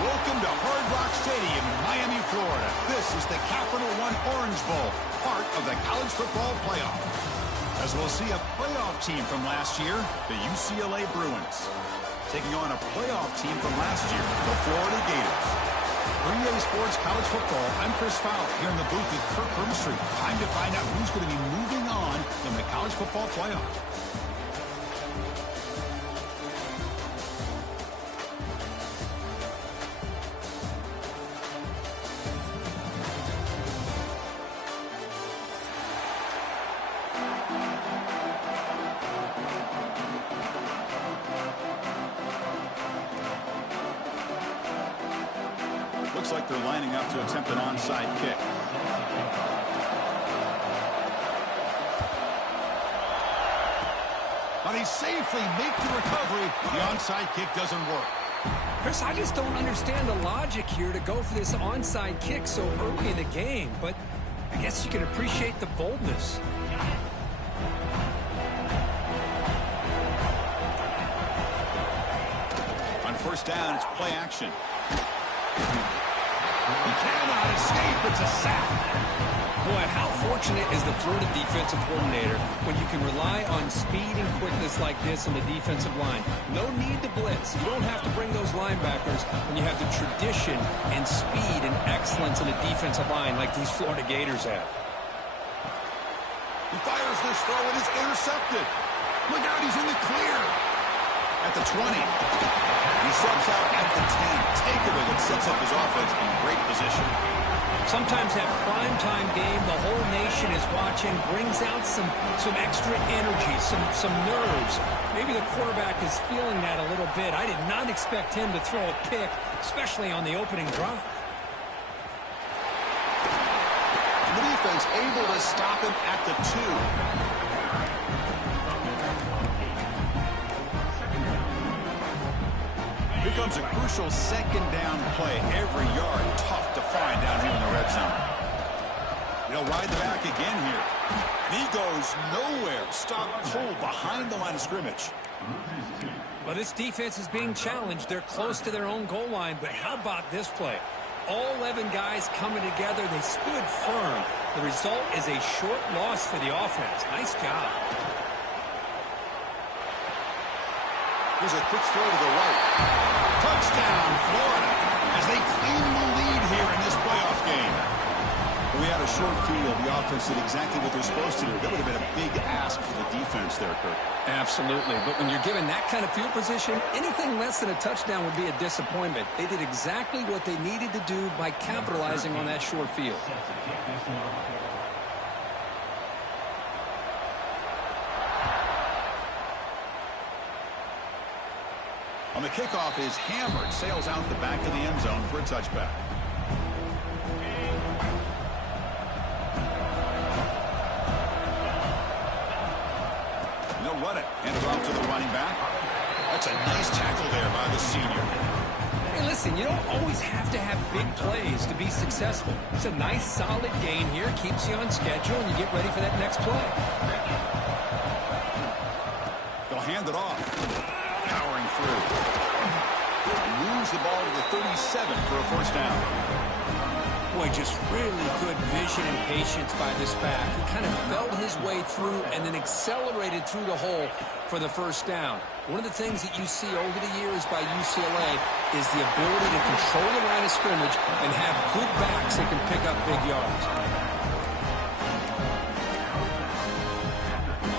Welcome to Hard Rock Stadium in Miami, Florida. This is the Capital One Orange Bowl, part of the college football playoff. As we'll see a playoff team from last year, the UCLA Bruins, taking on a playoff team from last year, the Florida Gators. For EA Sports College Football, I'm Chris Fowler here in the booth with Kirk Herbstreit. Time to find out who's going to be moving on in the college football playoff. Looks like they're lining up to attempt an onside kick. But he safely makes the recovery. The onside kick doesn't work. Chris, I just don't understand the logic here to go for this onside kick so early in the game, but I guess you can appreciate the boldness. On first down, it's play action. He cannot escape. It's a sack. Boy, how fortunate is the Florida defensive coordinator when you can rely on speed and quickness like this on the defensive line. No need to blitz. You don't have to bring those linebackers when you have the tradition and speed and excellence in the defensive line like these Florida Gators have. He fires this throw and it's intercepted. Look out, he's in the clear. At the 20. He steps out at the 10. Take of it and sets up his offense in great position. Sometimes that primetime game, the whole nation is watching, brings out some extra energy, some nerves. Maybe the quarterback is feeling that a little bit. I did not expect him to throw a pick, especially on the opening drive. The defense able to stop him at the 2. Here comes a crucial second down play. Every yard tough to find down here in the red zone. He'll ride the back again here. He goes nowhere. Stop cold behind the line of scrimmage. Well, this defense is being challenged. They're close to their own goal line, but how about this play? All 11 guys coming together. They stood firm. The result is a short loss for the offense. Nice job. Here's a quick throw to the right. Touchdown, Florida, as they claim the lead here in this playoff game. We had a short field. The offense did exactly what they're supposed to do. That would have been a big ask for the defense there, Kirk. Absolutely. But when you're given that kind of field position, anything less than a touchdown would be a disappointment. They did exactly what they needed to do by capitalizing on that short field. On the kickoff is hammered, sails out the back of the end zone for a touchback. They'll run it. Hand it off to the running back. That's a nice tackle there by the senior. Hey, listen, you don't always have to have big plays to be successful. It's a nice, solid game here. Keeps you on schedule, and you get ready for that next play. They'll hand it off. Powering through. Moves the ball to the 37 for a first down. Boy, just really good vision and patience by this back. He kind of felt his way through and then accelerated through the hole for the first down. One of the things that you see over the years by UCLA is the ability to control the line of scrimmage and have good backs that can pick up big yards.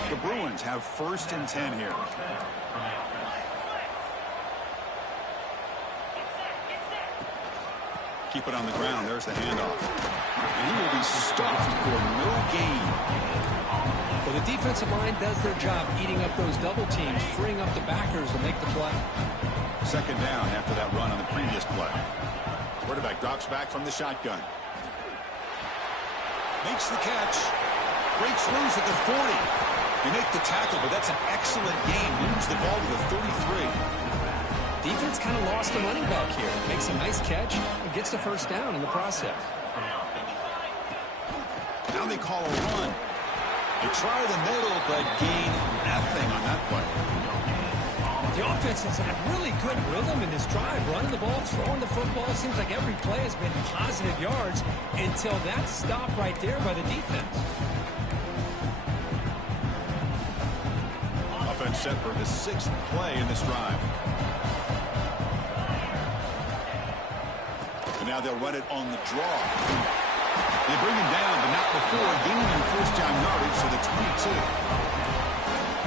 The Bruins have first and 10 here. Keep it on the ground. There's the handoff. And he will be stuffed for no gain. Well, the defensive line does their job eating up those double teams, freeing up the backers to make the play. Second down after that run on the previous play. Quarterback drops back from the shotgun. Makes the catch. Breaks loose at the 40. You make the tackle, but that's an excellent game. Moves the ball to the 33. Defense kind of lost a running back here. Makes a nice catch and gets the first down in the process. Now they call a run. They try the middle, but gain nothing on that play. The offense has had really good rhythm in this drive, running the ball, throwing the football. Seems like every play has been positive yards until that stop right there by the defense. Offense set for the 6th play in this drive. And now they'll run it on the draw. They bring him down, but not before gaining first down yardage to the 22.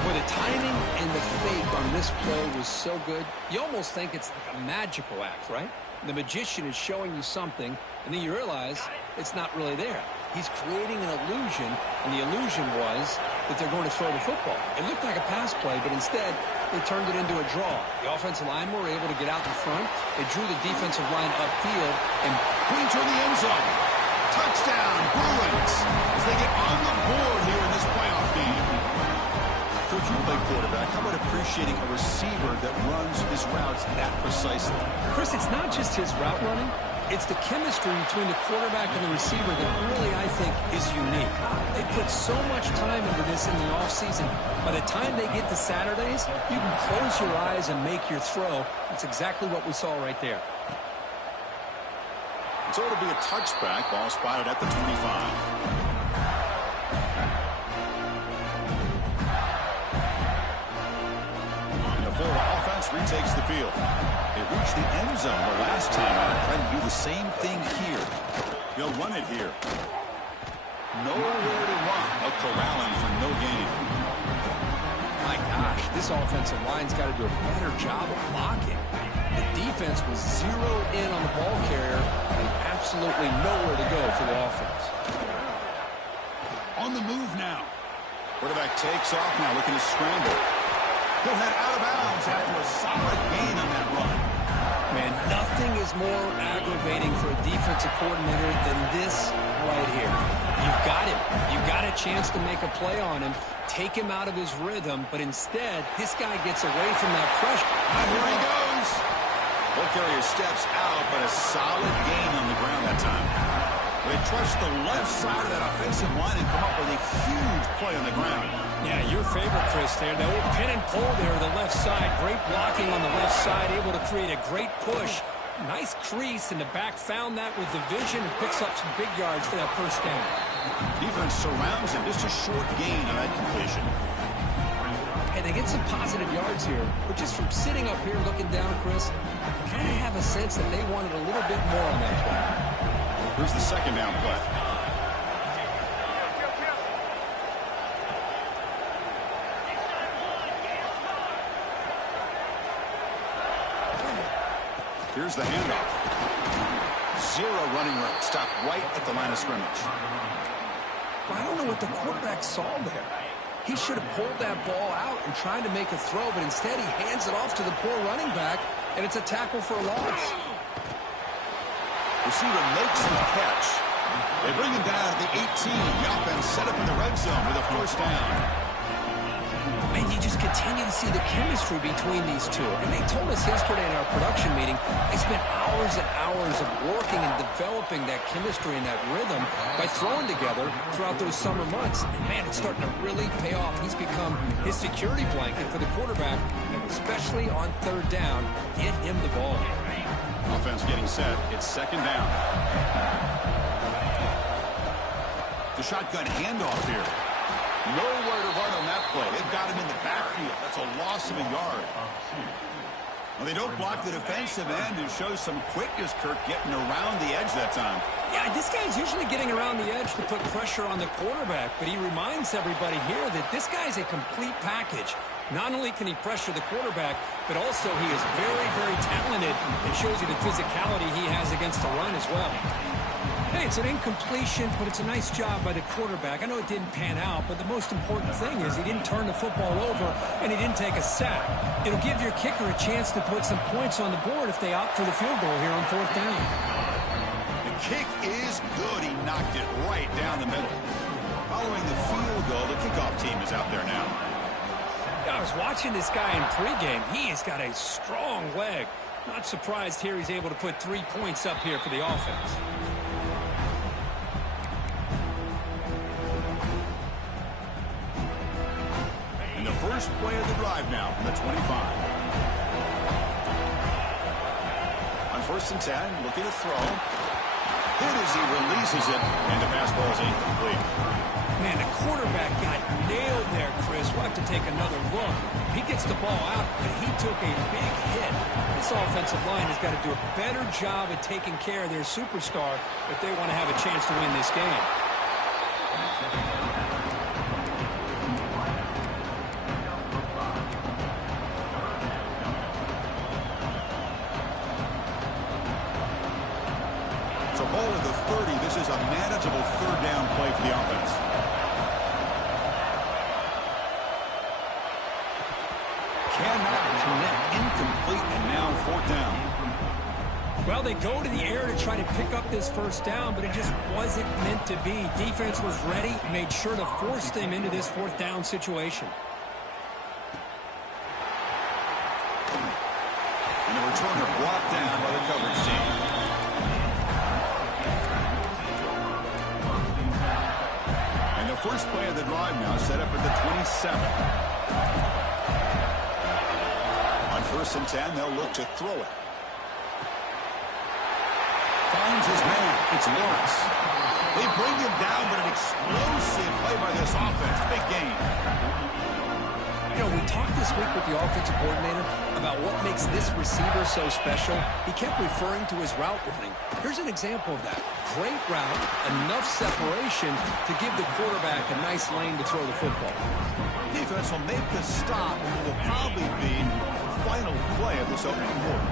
Well, the timing and the fake on this play was so good, you almost think it's like a magical act, right? The magician is showing you something, and then you realize it's not really there. He's creating an illusion, and the illusion was that they're going to throw the football. It looked like a pass play, but instead, they turned it into a draw. The offensive linemen were able to get out in front. They drew the defensive line upfield and put him toward the end zone. Touchdown, Bruins, as they get on the board here in this playoff game. Coach, you play quarterback. How about appreciating a receiver that runs his routes that precisely? Chris, it's not just his route running. It's the chemistry between the quarterback and the receiver that really, I think, is unique. They put so much time into this in the offseason. By the time they get to Saturdays, you can close your eyes and make your throw. That's exactly what we saw right there. So it'll be a touchback. Ball spotted at the 25. Offense retakes the field. They reached the end zone the last time out. Trying to do the same thing here. They'll run it here. Nowhere to run. A corralling for no gain. My gosh, this offensive line's got to do a better job of blocking. The defense was zeroed in on the ball carrier and absolutely nowhere to go for the offense. On the move now. Quarterback takes off now, looking to scramble. He'll head out of bounds after a solid gain on that run. Man, nothing is more aggravating for a defensive coordinator than this right here. You've got him. You've got a chance to make a play on him, take him out of his rhythm, but instead, this guy gets away from that pressure. And here he goes. Ball carrier steps out, but a solid gain on the ground that time. They trust the left side of that offensive line and come up with a huge play on the ground. Yeah, your favorite, Chris, there. The old pin and pull there, the left side. Great blocking on the left side, able to create a great push. Nice crease, and the back found that with the vision and picks up some big yards for that first down. Defense surrounds him. Just a short gain on that completion. And they get some positive yards here, but just from sitting up here looking down, Chris, I kind of have a sense that they wanted a little bit more on that play. Here's the second down play. Here's the handoff. Zero running room. Stop right at the line of scrimmage. Well, I don't know what the quarterback saw there. He should have pulled that ball out and tried to make a throw, but instead he hands it off to the poor running back, and it's a tackle for a loss. Receiver makes the catch. They bring him down at the 18. The offense set up in the red zone with a first down. And you just continue to see the chemistry between these two. And they told us yesterday in our production meeting, they spent hours and hours of working and developing that chemistry and that rhythm by throwing together throughout those summer months. And, man, it's starting to really pay off. He's become his security blanket for the quarterback, and especially on third down, get him the ball. Offense getting set. It's second down. The shotgun handoff here. Nowhere to run on that play. They've got him in the backfield. That's a loss of a yard. Well, they don't block the defensive end and show some quickness, Kirk, getting around the edge that time. Yeah, this guy's usually getting around the edge to put pressure on the quarterback, but he reminds everybody here that this guy's a complete package. Not only can he pressure the quarterback, but also he is very, very talented and shows you the physicality he has against the run as well. Hey, it's an incompletion, but it's a nice job by the quarterback. I know it didn't pan out, but the most important thing is he didn't turn the football over and he didn't take a sack. It'll give your kicker a chance to put some points on the board if they opt for the field goal here on fourth down. The kick is good. He knocked it right down the middle. Following the field goal, the kickoff team is out there now. I was watching this guy in pregame. He has got a strong leg. Not surprised here he's able to put 3 points up here for the offense. And the first play of the drive now from the 25. first and 10, looking to throw. Hit as he releases it, and the pass ball is incomplete. Man, the quarterback got nailed there, Chris. We'll have to take another look. He gets the ball out, but he took a big hit. This offensive line has got to do a better job at taking care of their superstar if they want to have a chance to win this game. So ball at the 30. This is a manageable third down play for the offense. Cannot connect, incomplete, and now fourth down. Well, they go to the air to try to pick up this first down, but it just wasn't meant to be. Defense was ready, made sure to force them into this fourth down situation. And the returner brought down by the coverage team. And the first play of the drive now set up at the 27. On first and 10, they'll look to throw it. Finds his man. It's Lawrence. They bring him down, but an explosive play by this offense. Big gain. You know, we talked this week with the offensive coordinator about what makes this receiver so special. He kept referring to his route running. Here's an example of that. Great route, enough separation to give the quarterback a nice lane to throw the football. Defense will make the stop, and it will probably be the final play of this opening quarter.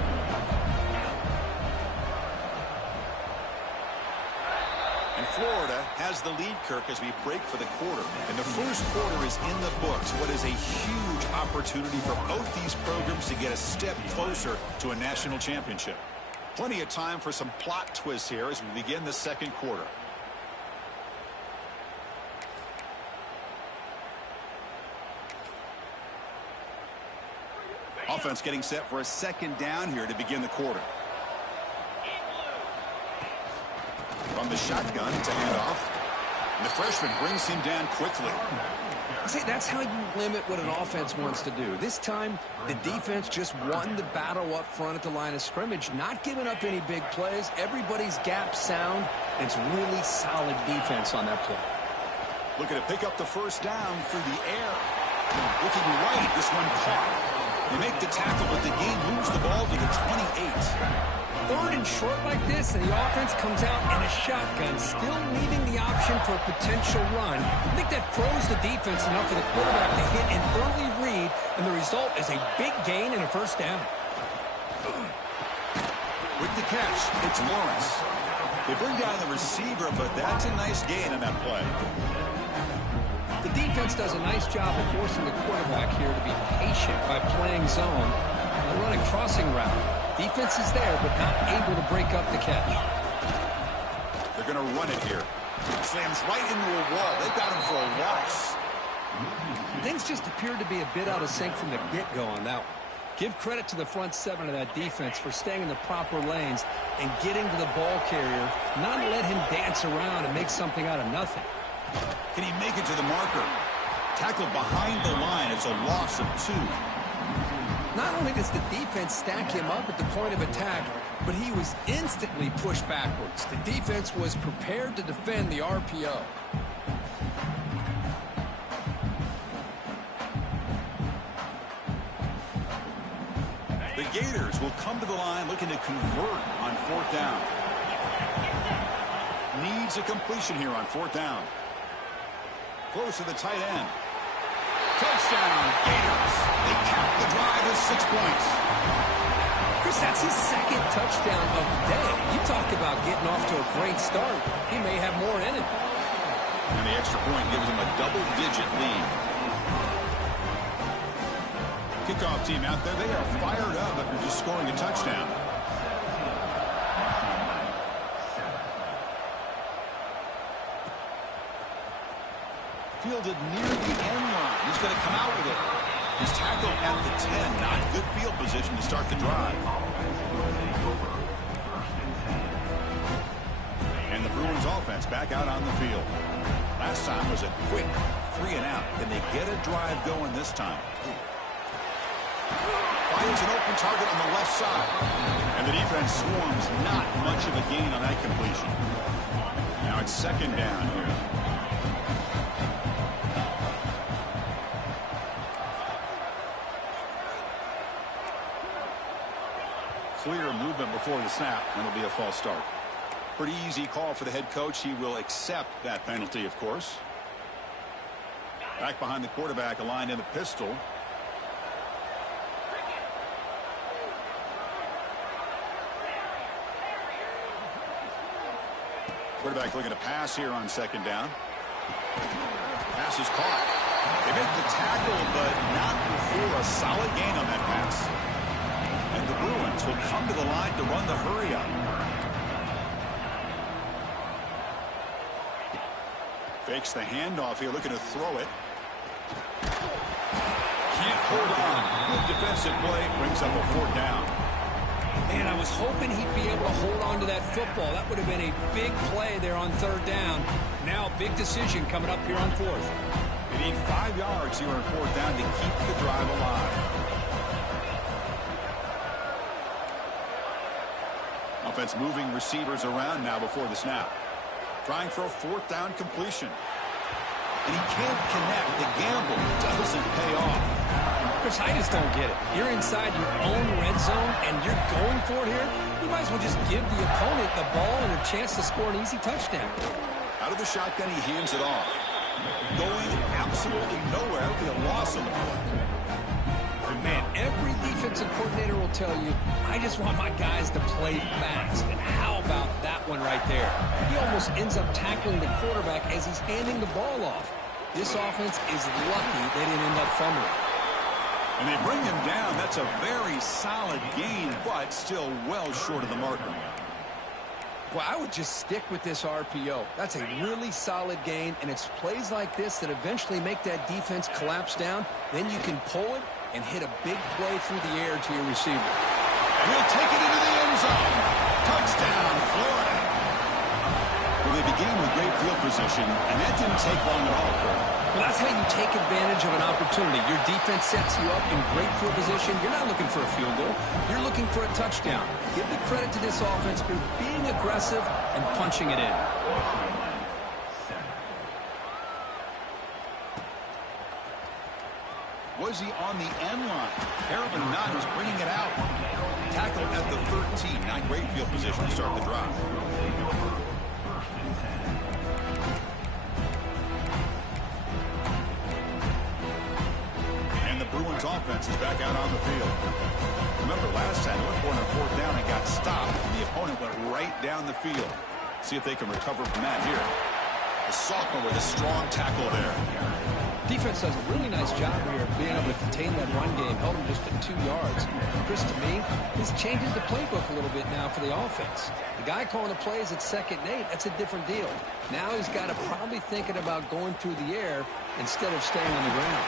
And Florida has the lead, Kirk, as we break for the quarter. And the first quarter is in the books. What is a huge opportunity for both these programs to get a step closer to a national championship. Plenty of time for some plot twists here as we begin the second quarter. Offense getting set for a second down here to begin the quarter. From the shotgun to hand off. And the freshman brings him down quickly. See, that's how you limit what an offense wants to do. This time, the defense just won the battle up front at the line of scrimmage, not giving up any big plays. Everybody's gap sound. It's really solid defense on that play. Looking to pick up the first down through the air. Looking right, this one caught. They make the tackle, but the game moves the ball to the 28. Third and short like this, and the offense comes out in a shotgun, still leaving the option for a potential run. I think that froze the defense enough for the quarterback to hit an early read, and the result is a big gain and a first down. With the catch, it's Lawrence. They bring down the receiver, but that's a nice gain on that play. The defense does a nice job of forcing the quarterback here to be patient by playing zone and run a crossing route. Defense is there, but not able to break up the catch. They're going to run it here. Slams right into a wall. They've got him for a loss. Things just appeared to be a bit out of sync from the get-go on that one. Give credit to the front seven of that defense for staying in the proper lanes and getting to the ball carrier, not let him dance around and make something out of nothing. Can he make it to the marker? Tackled behind the line. It's a loss of 2. Not only does the defense stack him up at the point of attack, but he was instantly pushed backwards. The defense was prepared to defend the RPO. The Gators will come to the line looking to convert on fourth down. Needs a completion here on fourth down. Close to the tight end. Touchdown, Gators. They cap the drive with 6 points. Chris, that's his second touchdown of the day. You talk about getting off to a great start. He may have more in it. And the extra point gives him a double-digit lead. Kickoff team out there, they are fired up after just scoring a touchdown. Fielded near the end line. He's going to come out with it. He's tackled at the 10. Not good field position to start the drive. And the Bruins offense back out on the field. Last time was a quick 3 and out. Can they get a drive going this time? Here's an open target on the left side. And the defense swarms not much of a gain on that completion. Now it's second down here. Clear movement before the snap, and it'll be a false start. Pretty easy call for the head coach. He will accept that penalty, of course. Back behind the quarterback, aligned in the pistol. Quarterback looking to pass here on second down. Pass is caught. They make the tackle, but not before a solid gain on that pass. And the Bruins will come to the line to run the hurry up. Fakes the handoff here, looking to throw it. Can't hold on. Good defensive play, brings up a fourth down. Man, I was hoping he'd be able to hold on to that football. That would have been a big play there on third down. Now, big decision coming up here on fourth. They need 5 yards here on fourth down to keep the drive alive. Offense moving receivers around now before the snap. Trying for a fourth down completion. And he can't connect. The gamble doesn't pay off. Chris, I just don't get it. You're inside your own red zone, and you're going for it here. You might as well just give the opponent the ball and a chance to score an easy touchdown. Out of the shotgun, he hands it off. Going absolutely nowhere. It'll be a loss on the play. Man, every defensive coordinator will tell you, I just want my guys to play fast. And how about that one right there? He almost ends up tackling the quarterback as he's handing the ball off. This offense is lucky they didn't end up fumbling. And they bring him down. That's a very solid gain, but still well short of the marker. Well, I would just stick with this RPO. That's a really solid gain, and it's plays like this that eventually make that defense collapse down. Then you can pull it and hit a big play through the air to your receiver. He'll take it into the end zone. Touchdown, Florida. Well, they began with great field position, and that didn't take long at all, Kurt. Well, that's how you take advantage of an opportunity. Your defense sets you up in great field position. You're not looking for a field goal. You're looking for a touchdown. Give the credit to this offense for being aggressive and punching it in. Was he on the end line? Apparently not. He's bringing it out. Tackled at the 13. Not great field position to start the drive. And the Bruins offense is back out on the field. Remember last time they went for it on fourth down and got stopped. The opponent went right down the field. See if they can recover from that here. The sophomore with a strong tackle there. Defense does a really nice job here of being able to contain that run game, held him just at 2 yards. Chris, to me, this changes the playbook a little bit now for the offense. The guy calling the plays at 2nd and 8, that's a different deal. Now he's got to probably thinking about going through the air instead of staying on the ground.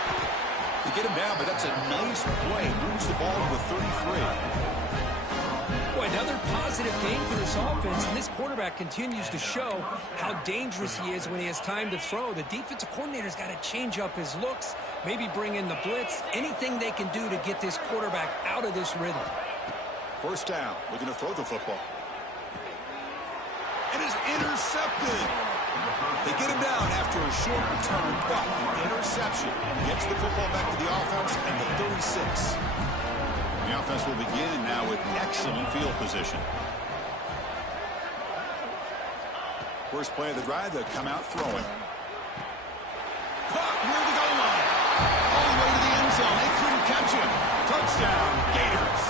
They get him down, but that's a nice play. Moves the ball to the 33. Boy, another positive game for this offense, and this quarterback continues to show how dangerous he is when he has time to throw. The defensive coordinator's got to change up his looks, maybe bring in the blitz, anything they can do to get this quarterback out of this rhythm. First down, looking to throw the football. It is intercepted. They get him down after a short return, but the interception gets the football back to the offense at the 36. The offense will begin now with excellent field position. First play of the drive, they'll come out throwing. Caught near the goal line. All the way to the end zone. They couldn't catch him. Touchdown, Gators.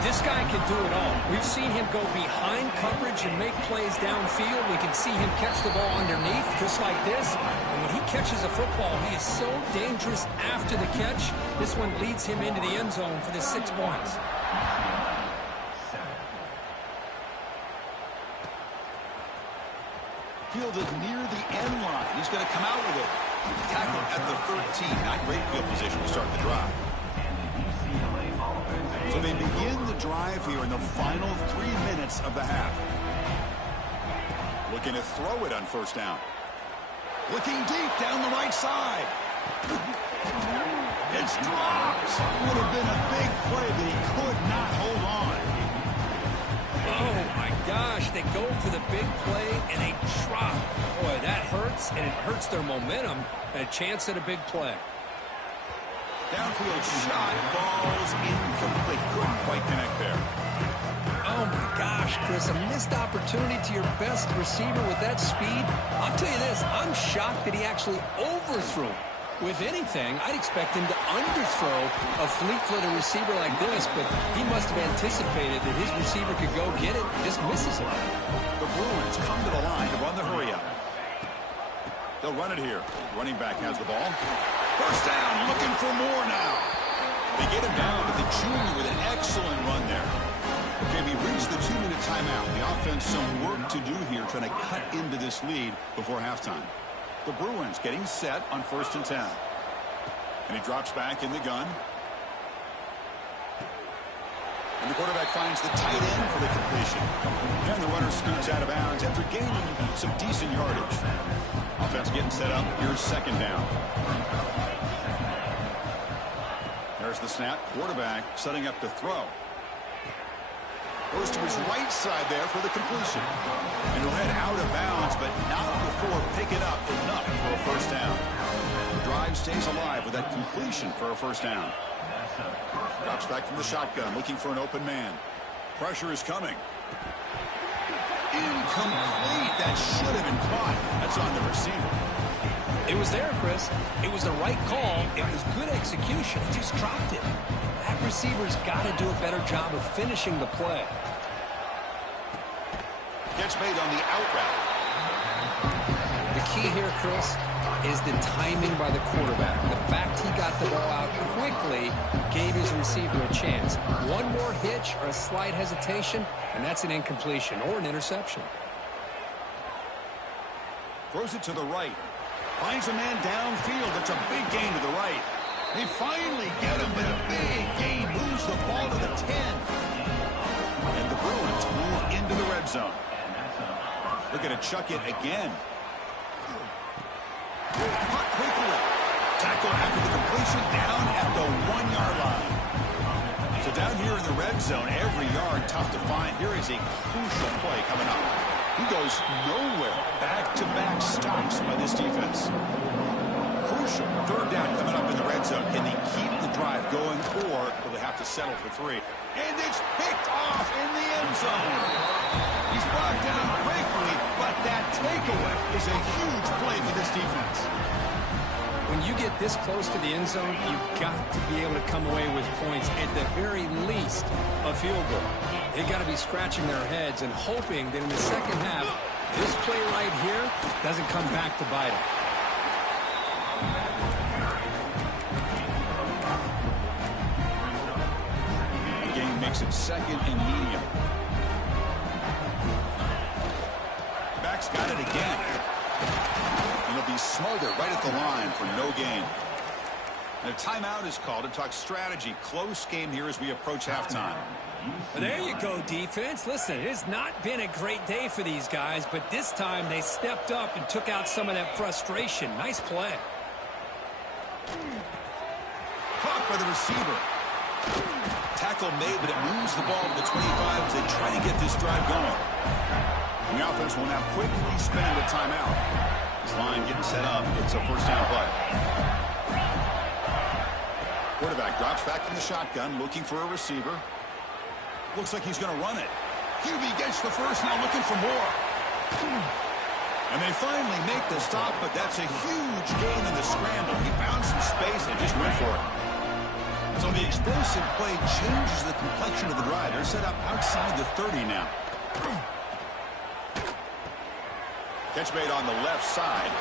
This guy can do it all. We've seen him go behind coverage and make plays downfield. We can see him catch the ball underneath just like this. And when he catches a football, he is so dangerous after the catch. This one leads him into the end zone for the 6 points. Fielded near the end line. He's going to come out with it. Tackled at the 13. Not great field position to start the drive. So they begin the drive here in the final 3 minutes of the half. Looking to throw it on first down. Looking deep down the right side. It's dropped. Would have been a big play, but he could not hold on. Oh, my gosh. They go for the big play, and they drop. Boy, that hurts, and it hurts their momentum. And a chance at a big play. Downfield shot falls incomplete. Couldn't quite connect there. Oh, my gosh, Chris. A missed opportunity to your best receiver with that speed. I'll tell you this. I'm shocked that he actually overthrew. With anything, I'd expect him to underthrow a fleet-footed receiver like this, but he must have anticipated that his receiver could go get it and just misses it. The Bruins come to the line to run the hurry-up. They'll run it here. Running back has the ball. First down, looking for more now. They get him down, but the junior with an excellent run there. Okay, we reached the 2-minute timeout. The offense some work to do here, trying to cut into this lead before halftime. The Bruins getting set on 1st and 10. And he drops back in the gun. And the quarterback finds the tight end for the completion. And the runner scoots out of bounds after gaining some decent yardage. Offense getting set up. Here's 2nd down. There's the snap. Quarterback setting up to throw. Goes to his right side there for the completion. And he'll head out of bounds, but not before picking up enough for a 1st down. The drive stays alive with that completion for a 1st down. Drops back from the shotgun, looking for an open man. Pressure is coming. Incomplete. That should have been caught. That's on the receiver. It was there, Chris. It was the right call. It was good execution. He just dropped it. That receiver's got to do a better job of finishing the play. Catch made on the out route. The key here, Chris, is the timing by the quarterback. The fact he got the ball out quickly gave his receiver a chance. One more hitch or a slight hesitation, and that's an incompletion or an interception. Throws it to the right. Finds a man downfield. It's a big gain to the right. They finally get him, but a big gain moves the ball to the 10. And the Bruins move into the red zone. Looking to chuck it again. Caught quickly. Tackle after the completion down at the 1-yard line. So down here in the red zone, every yard tough to find. Here is a crucial play coming up. He goes nowhere. Back-to-back stops by this defense. Crucial 3rd down coming up in the red zone. Can they keep the drive going, or will they have to settle for 3? And it's picked off in the end zone. He's brought down quickly, but that takeaway is a huge play for this defense. When you get this close to the end zone, you've got to be able to come away with points, at the very least, a field goal. They've got to be scratching their heads and hoping that in the second half, this play right here doesn't come back to bite them. The game makes it 2nd and medium. Back's got it again. And he'll be smothered right at the line for no gain. And a timeout is called to talk strategy. Close game here as we approach halftime. Well, there you go, defense. Listen, it has not been a great day for these guys, but this time they stepped up and took out some of that frustration. Nice play. Caught by the receiver. Tackle made, but it moves the ball to the 25 as they try to get this drive going. The offense will now quickly spend a timeout. This line getting set up. It's a 1st down play. Quarterback drops back from the shotgun, looking for a receiver. Looks like he's going to run it. Hubie gets the first, now looking for more. And they finally make the stop, but that's a huge gain in the scramble. He found some space and just went for it. So the explosive play changes the complexion of the drive. They're set up outside the 30 now. Catch made on the left side.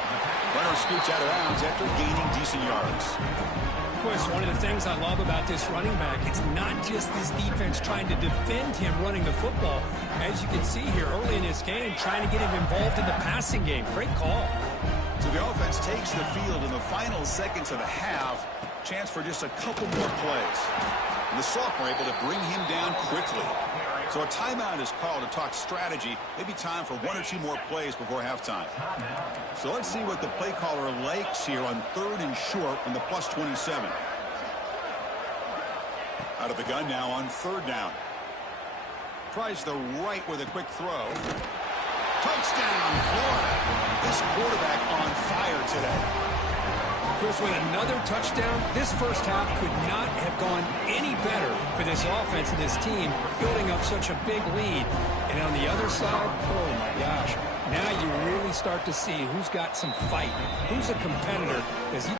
Runner scoots out of bounds after gaining decent yards. Of course, one of the things I love about this running back, it's not just this defense trying to defend him running the football. As you can see here early in this game, trying to get him involved in the passing game. Great call. So the offense takes the field in the final seconds of the half. Chance for just a couple more plays. And the sophomore able to bring him down quickly. So a timeout is called to talk strategy. Maybe time for 1 or 2 more plays before halftime. So let's see what the play caller likes here on 3rd and short from the +27. out of the gun now on 3rd down. Tries the right with a quick throw. Touchdown, Florida. This quarterback on fire today. Chris, with another touchdown, this first half could not have gone any better for this offense and this team, building up such a big lead. And on the other side, oh my gosh, now you really start to see who's got some fight, who's a competitor, as you